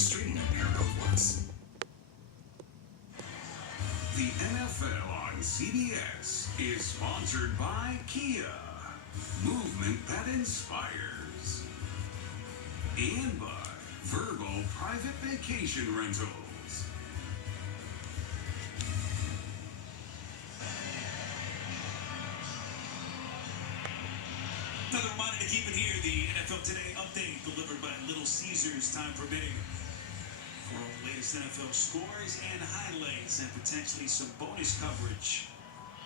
streaming a pair both was. The NFL on CBS is sponsored by Kia, movement that inspires, and by Verbal Private Vacation Rentals. Another reminder to keep it here, the NFL Today update delivered by Little Caesars, time permitting, for all the latest NFL scores and highlights and potentially some bonus coverage.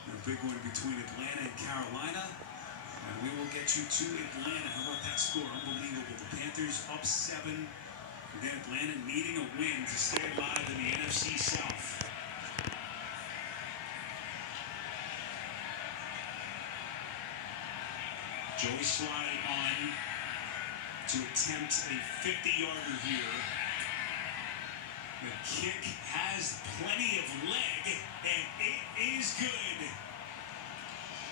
A big one between Atlanta and Carolina. And we will get you to Atlanta. How about that score? Unbelievable. The Panthers up 7. And then Atlanta needing a win to stay alive in the NFC South. Joey Slye on to attempt a 50-yarder here. The kick has plenty of leg, and it is good.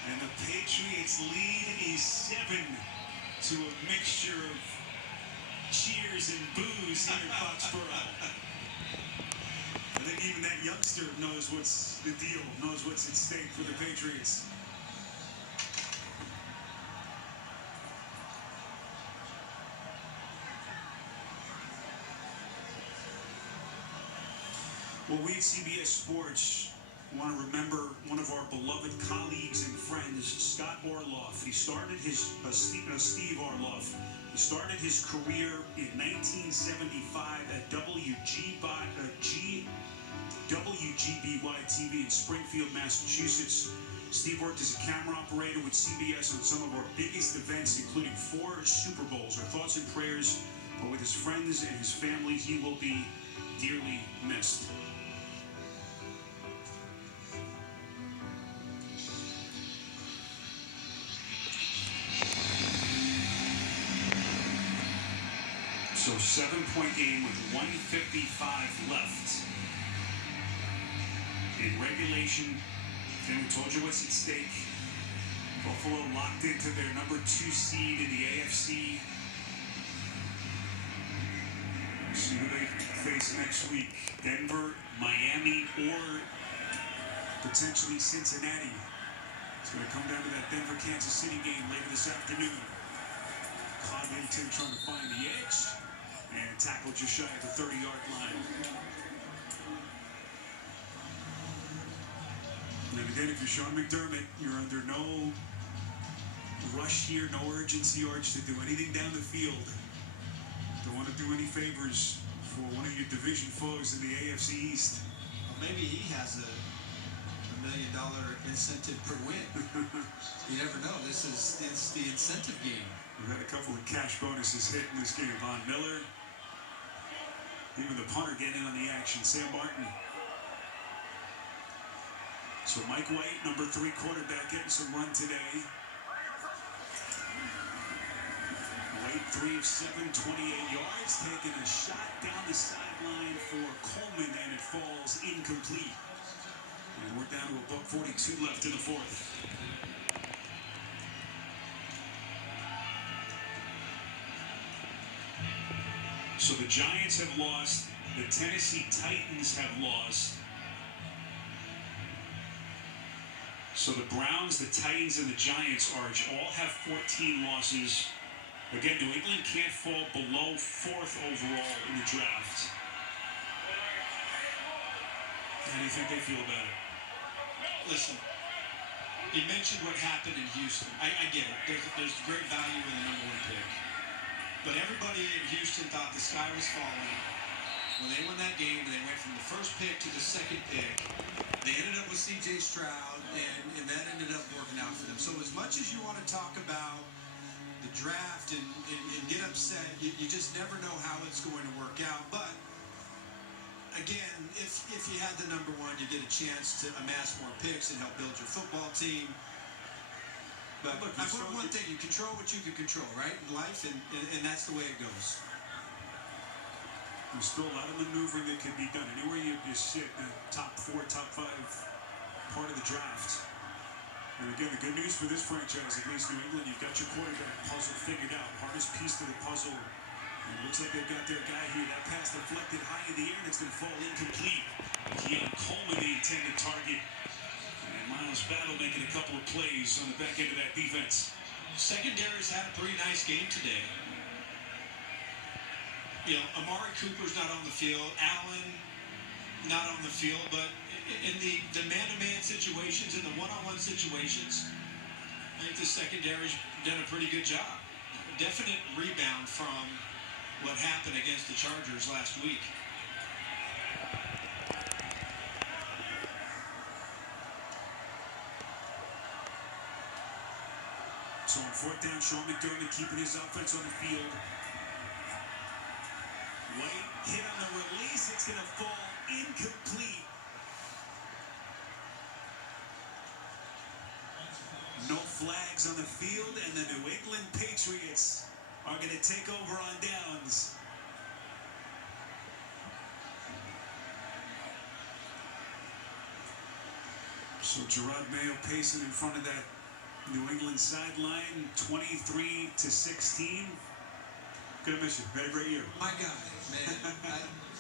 And the Patriots lead is 7 to a mixture of cheers and boos here in Foxborough. I think even that youngster knows what's the deal, knows what's at stake for the Patriots. Well, we at CBS Sports want to remember one of our beloved colleagues and friends, Scott Orloff. He started his, Steve Orloff. He started his career in 1975 at WGBY TV in Springfield, Massachusetts. Steve worked as a camera operator with CBS on some of our biggest events, including 4 Super Bowls. Our thoughts and prayers are with his friends and his family. He will be dearly missed. So 7-point game with 1:55 left in regulation. And we told you what's at stake. Buffalo locked into their number 2 seed in the AFC. See who they face next week. Denver, Miami, or potentially Cincinnati. It's going to come down to that Denver-Kansas City game later this afternoon. Codrington trying to find the edge. And tackled just shy of the 30-yard line. And again, if you're Sean McDermott, you're under no rush here, no urgency urge to do anything down the field. Don't want to do any favors for one of your division foes in the AFC East. Well, maybe he has a $1 million incentive per win. You never know. It's the incentive game. We've had a couple of cash bonuses hit in this game. Von Miller, even the punter getting in on the action, Sam Martin. So Mike White, number 3 quarterback, getting some run today. White 3 of 7, 28 yards, taking a shot down the sideline for Coleman, and it falls incomplete. And we're down to $1:42 left in the 4th. So the Giants have lost. The Tennessee Titans have lost. So the Browns, the Titans, and the Giants all have 14 losses. Again, New England can't fall below 4th overall in the draft. How do you think they feel about it? Listen, you mentioned what happened in Houston. I get it. There's great value in the number 1 pick. But everybody in Houston thought the sky was falling. When they won that game, they went from the 1st pick to the 2nd pick. They ended up with C.J. Stroud, and that ended up working out for them. So as much as you want to talk about the draft and get upset, you just never know how it's going to work out. But, again, if you had the number 1, you get a chance to amass more picks and help build your football team. But look, one thing, you control what you can control, right, in life, and that's the way it goes. There's still a lot of maneuvering that can be done. Anywhere you sit in the top 4, top 5 part of the draft. And again, the good news for this franchise, at least New England, you've got your quarterback puzzle figured out. Hardest piece to the puzzle Looks like they've got their guy here. That pass deflected high in the air, and it's going to fall incomplete. Keon Coleman, the intended target. And Miles Battle making a couple of plays on the back end of that defense. Secondary's had a pretty nice game today. You know, Amari Cooper's not on the field. Allen not on the field. But in the man-to-man situations, in the one-on-one situations, I think the secondary's done a pretty good job. Definite rebound from what happened against the Chargers last week. So on fourth down, Sean McDermott keeping his offense on the field. White hit on the release. It's going to fall incomplete. No flags on the field, and the New England Patriots are going to take over on downs. So Gerard Mayo pacing in front of that New England sideline, 23-16. Gonna miss you. Had a great year. My God, man.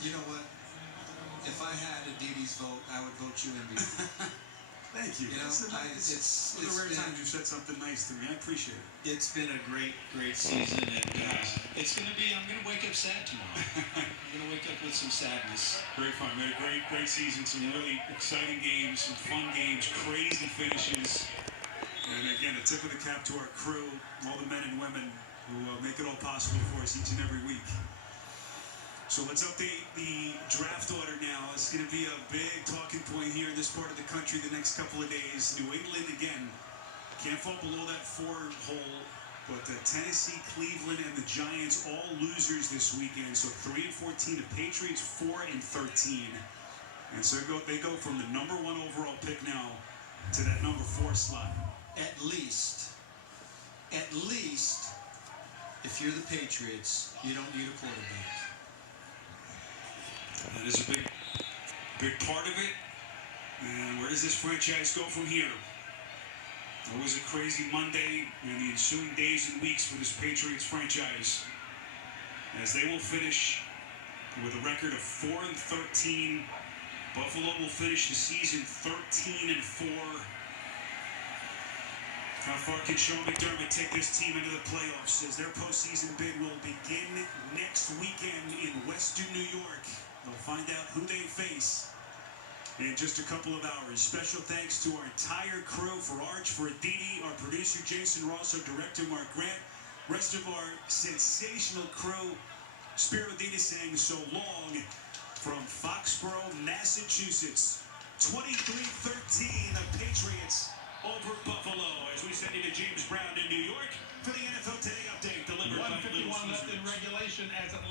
You know what? If I had a Didi's vote, I would vote you MVP. Thank you. You know, it's one of the rare times you said something nice to me. I appreciate it. It's been a great season, and it's going to be. I'm going to wake up sad tomorrow. I'm going to wake up with some sadness. Great fun. We had a great season. Some really exciting games, some fun games, crazy finishes. And again, a tip of the cap to our crew, all the men and women who make it all possible for us each and every week. So let's update the draft order now. It's going to be a big talking point here in this part of the country the next couple of days. New England, again, can't fall below that 4 hole. But Tennessee, Cleveland, and the Giants all losers this weekend. So 3-14, the Patriots 4-13. And so they go from the number 1 overall pick now to that number 4 slot. At least, if you're the Patriots, you don't need a quarterback. That is a big part of it. And where does this franchise go from here? It was a crazy Monday and the ensuing days and weeks for this Patriots franchise, as they will finish with a record of 4-13. Buffalo will finish the season 13-4. How far can Sean McDermott take this team into the playoffs, as their postseason bid will begin next weekend in Western New York? They'll find out who they face in just a couple of hours. Special thanks to our entire crew, for Arch, for Aditi, our producer Jason Ross, our director Mark Grant, rest of our sensational crew. Spiro Aditi saying so long from Foxborough, Massachusetts. 23-13, the Patriots over Buffalo, as we send you to James Brown in New York for the NFL Today update delivered by 151 left in regulation as it